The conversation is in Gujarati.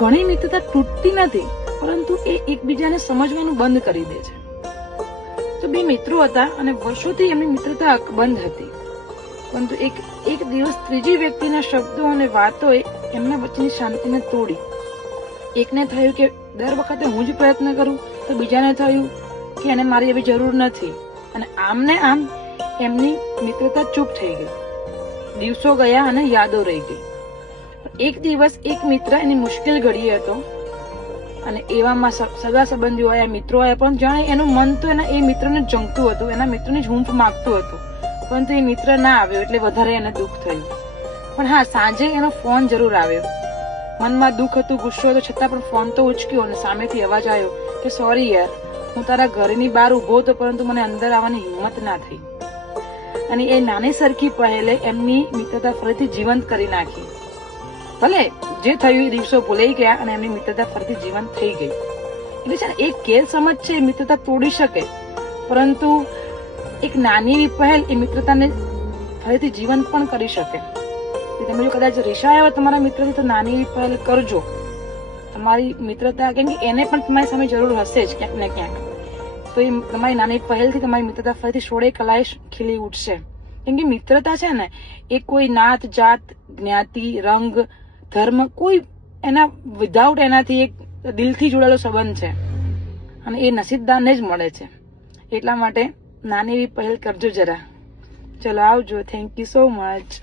ઘણી મિત્રતા તૂટતી નથી, પરંતુ એ એકબીજાને સમજવાનું બંધ કરી દે છે. તો બે મિત્રો હતા અને વર્ષોથી એમની મિત્રતા અકબંધ હતી, પરંતુ એક દિવસ ત્રીજી વ્યક્તિના શબ્દો અને વાતોએ એમના વચ્ચેની શાંતિને તોડી. એકને થયું કે દર વખતે હું જ પ્રયત્ન કરું, તો બીજાને થયું કે એને મારી એવી જરૂર નથી, અને આમને આમ એમની મિત્રતા ચૂપ થઈ ગઈ. દિવસો ગયા અને યાદો રહી ગઈ. એક દિવસ એક મિત્ર એની મુશ્કેલ ઘડીએ હતો અને એવામાં સગા સંબંધીઓ આયા, મિત્રો આયા, પણ જાણે એનું મન તો એ મિત્રને જંગતું હતું, એના મિત્રની જ હૂંફ માંગતું હતું, પરંતુ એ મિત્ર ના આવ્યો એટલે વધારે એને દુઃખ થયું. પણ હા, સાંજે એનો ફોન જરૂર આવ્યો. મનમાં દુઃખ હતું, ગુસ્સો હતો, છતાં પણ ફોન તો ઉચક્યો અને સામેથી અવાજ આવ્યો કે સોરી યાર, હું તારા ઘરની બહાર ઉભો હતો, પરંતુ મને અંદર આવવાની હિંમત ના થઈ. અને એ નાની સરખી પહેલે એમની મિત્રતા ફરીથી જીવંત કરી નાખી. ભલે જે થયું એ દિવસો ભૂલાઈ ગયા અને એમની મિત્રતા ફરીથી જીવંત થઈ ગઈ. એટલે છે ને, એક ગેરસમજ છે મિત્રતા તોડી શકે, પરંતુ એક નાની એવી પહેલ એ મિત્રતાને ફરીથી જીવંત પણ કરી શકે. તમે જો કદાચ રિસાયા હોય તમારા મિત્રથી, તો નાની એવી પહેલ કરજો. તમારી મિત્રતા, કેમ કે એને પણ તમારી સામે જરૂર હશે જ ક્યાંક ને ક્યાંક, તો એ તમારી નાની પહેલથી તમારી મિત્રતા ફરીથી સોળે કલાએ ખીલી ઉઠશે. કેમ કે મિત્રતા છે ને, એ કોઈ નાત, જાત, જ્ઞાતિ, રંગ, ધર્મ, કોઈ એના વિધાઉટ એનાથી એક દિલથી જોડાયેલો સંબંધ છે, અને એ નસીબદારને જ મળે છે. એટલા માટે નાની એવી પહેલ કરજો જરા. ચલો આવજો. Thank you so much.